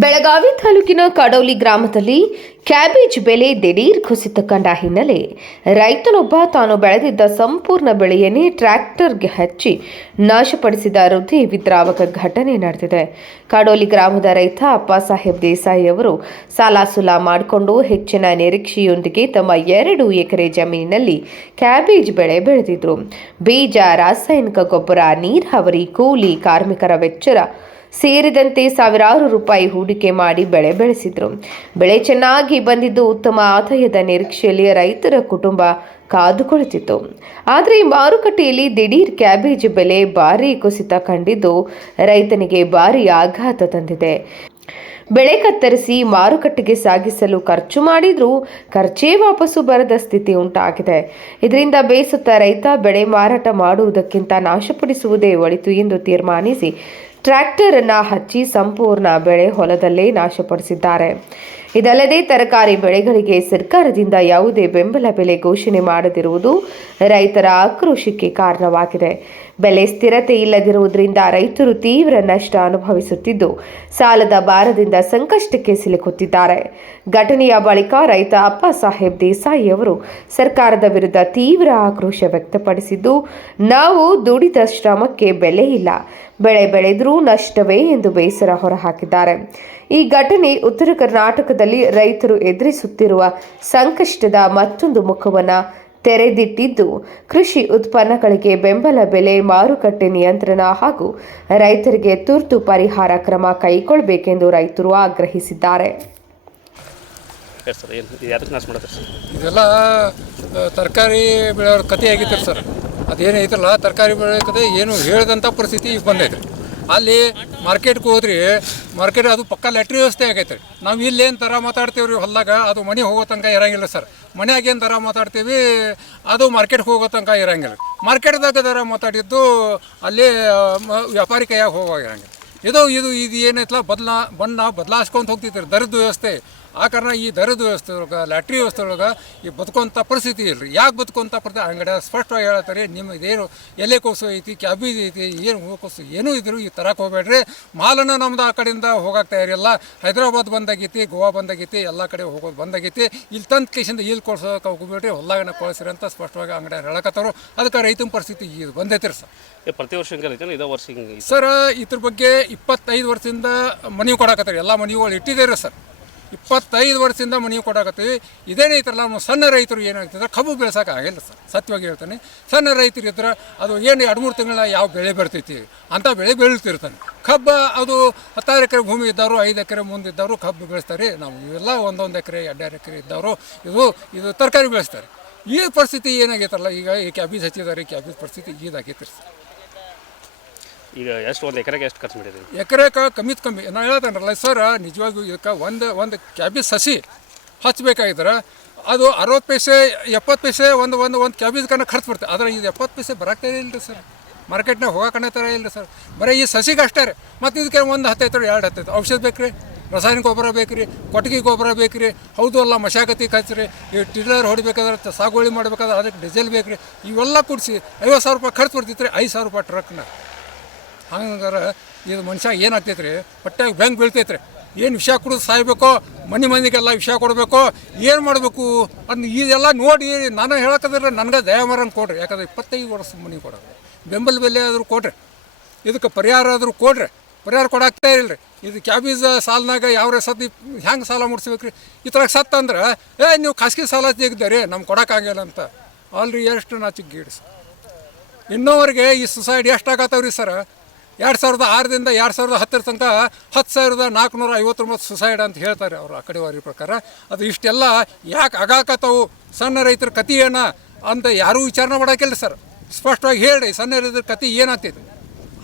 ಬೆಳಗಾವಿ ತಾಲೂಕಿನ ಕಡೌಲಿ ಗ್ರಾಮದಲ್ಲಿ ಕ್ಯಾಬೇಜ್ ಬೆಲೆ ದಿಢೀರ್ ಕುಸಿತ ಕಂಡ ಹಿನ್ನೆಲೆ ರೈತನೊಬ್ಬ ತಾನು ಬೆಳೆದಿದ್ದ ಸಂಪೂರ್ಣ ಬೆಳೆಯನ್ನೇ ಟ್ರ್ಯಾಕ್ಟರ್ಗೆ ಹಚ್ಚಿ ನಾಶಪಡಿಸಿದ ಹೃದಯ ವಿದ್ರಾವಕ ಘಟನೆ ನಡೆದಿದೆ. ಕಡೌಲಿ ಗ್ರಾಮದ ರೈತ ಅಪ್ಪಾಸಾಹೇಬ್ ದೇಸಾಯಿ ಅವರು ಸಾಲ ಮಾಡಿಕೊಂಡು ಹೆಚ್ಚಿನ ನಿರೀಕ್ಷೆಯೊಂದಿಗೆ ತಮ್ಮ 2 ಎಕರೆ ಜಮೀನಿನಲ್ಲಿ ಕ್ಯಾಬೇಜ್ ಬೆಳೆ ಬೆಳೆದಿದ್ರು. ಬೀಜ, ರಾಸಾಯನಿಕ ಗೊಬ್ಬರ, ನೀರಾವರಿ, ಕೂಲಿ ಕಾರ್ಮಿಕರ ವೆಚ್ಚ ಸೇರಿದಂತೆ ಸಾವಿರಾರು ರೂಪಾಯಿ ಹೂಡಿಕೆ ಮಾಡಿ ಬೆಳೆ ಬೆಳೆಸಿದ್ರು. ಬೆಳೆ ಚೆನ್ನಾಗಿ ಬಂದಿದ್ದು ಉತ್ತಮ ಆದಾಯದ ನಿರೀಕ್ಷೆಯಲ್ಲಿ ರೈತರ ಕುಟುಂಬ ಕಾದು ಕುಳಿತಿತ್ತು. ಆದರೆ ಮಾರುಕಟ್ಟೆಯಲ್ಲಿ ದಿಢೀರ್ ಕ್ಯಾಬೇಜ್ ಬೆಲೆ ಭಾರೀ ಕುಸಿತ ಕಂಡಿದ್ದು ರೈತನಿಗೆ ಭಾರೀ ಆಘಾತ ತಂದಿದೆ. ಬೆಳೆ ಕತ್ತರಿಸಿ ಮಾರುಕಟ್ಟೆಗೆ ಸಾಗಿಸಲು ಖರ್ಚು ಮಾಡಿದ್ರೂ ಖರ್ಚೇ ವಾಪಸ್ಸು ಬರದ ಸ್ಥಿತಿ ಉಂಟಾಗಿದೆ. ಇದರಿಂದ ಬೇಸತ್ತ ರೈತ ಬೆಳೆ ಮಾರಾಟ ಮಾಡುವುದಕ್ಕಿಂತ ನಾಶಪಡಿಸುವುದೇ ಒಳಿತು ಎಂದು ತೀರ್ಮಾನಿಸಿ ಟ್ರ್ಯಾಕ್ಟರ್ ಅನ್ನು ಹಚ್ಚಿ ಸಂಪೂರ್ಣ ಬೆಳೆ ಹೊಲದಲ್ಲೇ ನಾಶಪಡಿಸಿದ್ದಾರೆ. ಇದಲ್ಲದೆ ತರಕಾರಿ ಬೆಳೆಗಳಿಗೆ ಸರ್ಕಾರದಿಂದ ಯಾವುದೇ ಬೆಂಬಲ ಬೆಲೆ ಘೋಷಣೆ ಮಾಡದಿರುವುದು ರೈತರ ಆಕ್ರೋಶಕ್ಕೆ ಕಾರಣವಾಗಿದೆ. ಬೆಲೆ ಸ್ಥಿರತೆ ಇಲ್ಲದಿರುವುದರಿಂದ ರೈತರು ತೀವ್ರ ನಷ್ಟ ಅನುಭವಿಸುತ್ತಿದ್ದು ಸಾಲದ ಭಾರದಿಂದ ಸಂಕಷ್ಟಕ್ಕೆ ಸಿಲುಕುತ್ತಿದ್ದಾರೆ. ಘಟನೆಯ ಬಳಿಕ ರೈತ ಅಪ್ಪಾಸಾಹೇಬ್ ದೇಸಾಯಿ ಅವರು ಸರ್ಕಾರದ ವಿರುದ್ಧ ತೀವ್ರ ಆಕ್ರೋಶ ವ್ಯಕ್ತಪಡಿಸಿದ್ದು, ನಾವು ದುಡಿದ ಶ್ರಮಕ್ಕೆ ಬೆಲೆ ಇಲ್ಲ, ಬೆಳೆ ಬೆಳೆದರೂ ನಷ್ಟವೇ ಎಂದು ಬೇಸರ ಹೊರಹಾಕಿದ್ದಾರೆ. ಈ ಘಟನೆ ಉತ್ತರ ಕರ್ನಾಟಕದಲ್ಲಿ ರೈತರು ಎದುರಿಸುತ್ತಿರುವ ಸಂಕಷ್ಟದ ಮತ್ತೊಂದು ಮುಖವನ್ನು ತೆರೆದಿಟ್ಟಿದ್ದು, ಕೃಷಿ ಉತ್ಪನ್ನಗಳಿಗೆ ಬೆಂಬಲ ಬೆಲೆ, ಮಾರುಕಟ್ಟೆ ನಿಯಂತ್ರಣ ಹಾಗೂ ರೈತರಿಗೆ ತುರ್ತು ಪರಿಹಾರ ಕ್ರಮ ಕೈಗೊಳ್ಳಬೇಕೆಂದು ರೈತರು ಆಗ್ರಹಿಸಿದ್ದಾರೆ. ಇದೆಲ್ಲ ತರಕಾರಿ ಬೆಳೆಯೋರ ಕತೆ ಆಗಿತ್ತು ಸರ್. ಅದೇನೈತಲ್ಲ ತರಕಾರಿ ಬೆಳೆ ಕತೆ ಏನು ಹೇಳಿದಂಥ ಪರಿಸ್ಥಿತಿ ಬಂದೈತೆ. ಅಲ್ಲಿ ಮಾರ್ಕೆಟ್ಗೆ ಹೋದ್ರಿ, ಮಾರ್ಕೆಟ್ ಅದು ಪಕ್ಕ ಲ್ಯಾಟ್ರಿ ವ್ಯವಸ್ಥೆ ಆಗೈತೆ. ನಾವು ಇಲ್ಲೇನು ದರ ಮಾತಾಡ್ತೀವಿ ರೀ ಹೊಲ್ದಾಗ, ಅದು ಮನೆ ಹೋಗೋ ತನಕ ಇರೋಂಗಿಲ್ಲ ಸರ್. ಮನೆಯಾಗೇನು ದರ ಮಾತಾಡ್ತೀವಿ ಅದು ಮಾರ್ಕೆಟ್ಗೆ ಹೋಗೋ ತನಕ ಇರೋಂಗಿಲ್ಲ. ಮಾರ್ಕೆಟ್ದಾಗ ದರ ಮಾತಾಡಿದ್ದು ಅಲ್ಲಿ ವ್ಯಾಪಾರಿ ಕೈಯಾಗ ಹೋಗೋಂಗಿಲ್ಲ. ಇದು ಏನೈತಲ್ಲ ಬಣ್ಣ ಬದಲಾಯಿಸ್ಕೊಂತ ಹೋಗ್ತಿತ್ತು ದರದ ವ್ಯವಸ್ಥೆ. ಆ ಕಾರಣ ಈ ದರದ ವ್ಯವಸ್ಥೆ ಒಳಗೆ, ಲ್ಯಾಟ್ರಿ ವ್ಯವಸ್ಥೆ ಒಳಗೆ ಈ ಬದುಕುವಂಥ ಪರಿಸ್ಥಿತಿ ಇಲ್ಲ ರೀ. ಯಾಕೆ ಬದುಕುವಂಥ ಪರಿಸ್ಥಿತಿ ಅಂಗಡಿ ಸ್ಪಷ್ಟವಾಗಿ ಹೇಳ್ತಾರೆ, ನಿಮ್ಮದೇನು ಎಲೆಕೋಸು ಐತಿ, ಕ್ಯಾಬೇಜ್ ಐತಿ, ಏನು ಹೂಕೋಸು ಏನೂ ಇದ್ರು ಈ ತರಕ್ಕೆ ಹೋಗ್ಬೇಡ್ರಿ. ಮಾಲನ್ನು ನಮ್ದು ಆ ಕಡೆಯಿಂದ ಹೋಗಕ್ಕೆ ತಯಾರಿಲ್ಲ. ಹೈದರಾಬಾದ್ ಬಂದಾಗೈತಿ, ಗೋವಾ ಬಂದಾಗೈತಿ, ಎಲ್ಲ ಕಡೆ ಹೋಗೋದು ಬಂದಾಗೈತಿ. ಇಲ್ಲಿ ತಂದು ಕೇಸಿಂದ ಇಲ್ಲಿ ಕೊಡ್ಸೋಕೆ ಹೋಗ್ಬೇಡ್ರಿ, ಹೊಲ್ಲಾಗನ ಕೊಳಿಸ್ರಿ ಅಂತ ಸ್ಪಷ್ಟವಾಗಿ ಅಂಗಡಿ ಹೇಳಕತ್ತಾರು. ಅದಕ್ಕೆ ರೈತನ ಪರಿಸ್ಥಿತಿ ಇದು ಬಂದೈತಿ ರೀ ಸರ್. ಪ್ರತಿ ವರ್ಷ ಇದೇ ವರ್ಷ ಸರ್ ಇದ್ರ ಬಗ್ಗೆ 25 ವರ್ಷದಿಂದ ಮನವಿ ಕೊಡಾಕತ್ತಾರೆ. ಎಲ್ಲ ಮನೆಗಳು ಇಟ್ಟಿದ್ದೀರಿ ಸರ್. 25 ವರ್ಷದಿಂದ ಮನವಿ ಕೊಡಾಕತ್ತೀವಿ. ಇದೇನೈತ್ರಲ್ಲ ನಮ್ಮ ಸಣ್ಣ ರೈತರು ಏನಾಗ್ತದೆ, ಕಬ್ಬು ಬೆಳೆಸೋಕೆ ಆಗಿಲ್ಲ ಸರ್. ಸತ್ಯವಾಗಿ ಹೇಳ್ತಾನೆ, ಸಣ್ಣ ರೈತರು ಇದ್ರೆ ಅದು ಏನು 2-3 ತಿಂಗಳ ಯಾವ ಬೆಳೆ ಬರ್ತೈತಿ ಅಂಥ ಬೆಳೆ ಬೆಳೀತಿರ್ತಾನೆ. ಕಬ್ಬು ಅದು 16 ಎಕರೆ ಭೂಮಿ ಇದ್ದವರು, 5 ಎಕರೆ ಮುಂದಿದ್ದವರು ಕಬ್ಬು ಬೆಳೆಸ್ತಾರೆ. ನಾವು ಇವೆಲ್ಲ 1 ಎಕರೆ 2 ಎಕರೆ ಇದ್ದವರು ಇದು ತರಕಾರಿ ಬೆಳೆಸ್ತಾರೆ. ಈ ಪರಿಸ್ಥಿತಿ ಏನಾಗೈತಲ್ಲ, ಈಗ ಈ ಕ್ಯಾಬೇಜ್ ಹಚ್ಚಿದ್ದಾರೆ, ಕ್ಯಾಬೇಜ್ ಪರಿಸ್ಥಿತಿ ಇದಾಗೈತೆ ಸರ್. ಈಗ ಎಷ್ಟು ಒಂದು ಎಕರೆಗೆ ಎಷ್ಟು ಖರ್ಚು ಮಾಡಿದ್ರಿ? ಎಕರೆಗೆ ಕಮ್ಮಿ ನಾನು ಹೇಳ್ತೇನಲ್ಲ ಸರ್, ನಿಜವಾಗಿಯೂ ಇದಕ್ಕೆ ಒಂದು ಕ್ಯಾಬೇಜ್ ಸಸಿ ಹಚ್ಚಬೇಕಾಗಿದ್ರೆ ಅದು 60 ಪೈಸೆ 70 ಪೈಸೆ ಒಂದು ಕ್ಯಾಬೇಜ್ ಕನ್ನ ಖರ್ಚು ಬರ್ತದೆ. ಆದರೆ ಇದು 70 ಪೈಸೆ ಬರೋಕ್ತಾ ಇಲ್ಲ ರೀ ಸರ್. ಮಾರ್ಕೆಟ್ನಾಗ ಹೋಗೋಕೆ ಥರ ಇಲ್ಲ ಸರ್. ಬರೀ ಈ ಸಸಿಗೆ ಅಷ್ಟೇ ರೀ. ಮತ್ತು ಇದಕ್ಕೆ 1 10 2 10 ಔಷಧ ಬೇಕು ರೀ, ರಾಸಾಯನಿಕ ಗೊಬ್ಬರ ಬೇಕು ರೀ, ಕೊಟ್ಟಿಗೆ ಗೊಬ್ಬರ ಬೇಕು ರೀ, ಹೌದು ಅಲ್ಲ ಮಶಾಗತಿ ಖರ್ಚು ರೀ, ಈ ಟಿಲ್ಲರ್ ಹೊಡಿಬೇಕಾದ್ರೆ ಸಾಗುವಳಿ ಮಾಡಬೇಕಾದ್ರೆ ಅದಕ್ಕೆ ಡೀಸೆಲ್ ಬೇಕು ರೀ. ಇವೆಲ್ಲ ಕೂಡಿಸಿ 50,000 ರೂಪಾಯಿ ಖರ್ಚು ಬರ್ತಿತ್ತು ರೀ. 5,000 ರೂಪಾಯಿ ಟ್ರಕ್ನ. ಹಂಗಾರೆ ಇದು ಮನುಷ್ಯ ಏನಾಗ್ತೈತೆ ರೀ, ಹೊಟ್ಟೆಗೆ ಬೆಂಗೆ ಬೀಳ್ತೈತೆ ರೀ. ಏನು ವಿಷ ಕುಡಿದು ಸಾಯ್ಬೇಕೋ, ಮಂದಿಗೆಲ್ಲ ವಿಷ ಕೊಡಬೇಕು, ಏನು ಮಾಡಬೇಕು ಅಂತ ಇದೆಲ್ಲ ನೋಡಿ ನಾನು ಹೇಳಕ್ಕಂದ್ರೆ ನನಗೆ ದಯಾಮರನ್ನು ಕೊಡ್ರಿ. ಯಾಕಂದ್ರೆ 25 ವರ್ಷ ಮನೆ ಕೊಡೋದು, ಬೆಂಬಲ ಬೆಲೆ ಆದರೂ ಕೊಡ್ರಿ, ಇದಕ್ಕೆ ಪರಿಹಾರ ಆದರೂ ಕೊಡ್ರಿ. ಪರಿಹಾರ ಕೊಡಾಕ್ತಾ ಇರಲ್ರಿ. ಇದು ಕ್ಯಾಬೇಜ್ ಸಾಲನಾಗ ಯಾವ ಸತ್ತು ಹೆಂಗೆ ಸಾಲ ಮುಡ್ಸ್ಬೇಕು ರೀ? ಈ ಥರ ಸತ್ತಂದ್ರೆ ನೀವು ಖಾಸಗಿ ಸಾಲ ತೆಗ್ದಾರಿ ನಮ್ಗೆ ಕೊಡೋಕ್ಕಾಗಿಲ್ಲ ಅಂತ ಅಲ್ರಿ. ಎಷ್ಟು ನಾಚಿಗೇಡಿ ಸರ್. ಇನ್ನೋವರೆಗೆ ಈ ಸುಸೈಡ್ ಎಷ್ಟಾಗತ್ತವ್ರಿ ಸರ್. 2006ದಿಂದ 2010 ತನಕ 10,459 ಸುಸೈಡ್ ಅಂತ ಹೇಳ್ತಾರೆ ಅವರು ಆ ಕಡೆವಾರಿ ಪ್ರಕಾರ. ಅದು ಇಷ್ಟೆಲ್ಲ ಯಾಕೆ ಆಗಾಕತ್ತವು, ಸಣ್ಣ ರೈತರ ಕತೆ ಏನ ಅಂತ ಯಾರೂ ವಿಚಾರಣೆ ಮಾಡೋಕ್ಕಿಲ್ಲ ಸರ್. ಸ್ಪಷ್ಟವಾಗಿ ಹೇಳಿ ಸಣ್ಣ ರೈತರ ಕತೆ ಏನಾಗ್ತೈತಿ.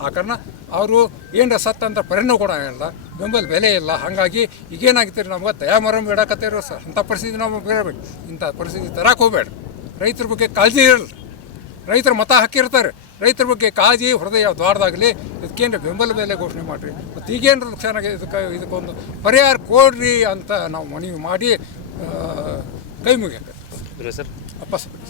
ಆ ಕಾರಣ ಅವರು ಏನರ ಸತ್ತಂದ್ರೆ ಪರಿಣಾಮ ಕೂಡ ಆಗಿಲ್ಲ, ಬೆಂಬಲ ಬೆಲೆ ಇಲ್ಲ. ಹಾಗಾಗಿ ಈಗೇನಾಗ್ತೀರಿ, ನಮ್ಗೆ ದಯಾಮರಂ ಬಿಡಾಕತ್ತೀರ ಸರ್. ಅಂಥ ಪರಿಸ್ಥಿತಿ ನಮಗೆ ಬೇಡಬೇಡಿ. ಇಂಥ ಪರಿಸ್ಥಿತಿ ತರಕ್ಕೆ ಹೋಗ್ಬೇಡ. ರೈತರ ಬಗ್ಗೆ ಕಾಳಜಿ ಇರಲ್ಲ. ರೈತರು ಮತ ಹಾಕಿರ್ತಾರೆ. ರೈತರ ಬಗ್ಗೆ ಕಾಳಜಿ ಹೃದಯ ದ್ವಾರದಾಗಲಿ ಇದಕ್ಕೇನು ಬೆಂಬಲ ಬೆಲೆ ಘೋಷಣೆ ಮಾಡಿರಿ. ಮತ್ತು ಈಗೇನು ಚೆನ್ನಾಗಿ ಇದಕ್ಕೊಂದು ಪರಿಹಾರ ಕೊಡ್ರಿ ಅಂತ ನಾವು ಮನವಿ ಮಾಡಿ ಕೈ ಮುಗಿಯಕ್ಕೆ ಸರ್ ಅಪ್ಪಾಸಾಹೇಬ್.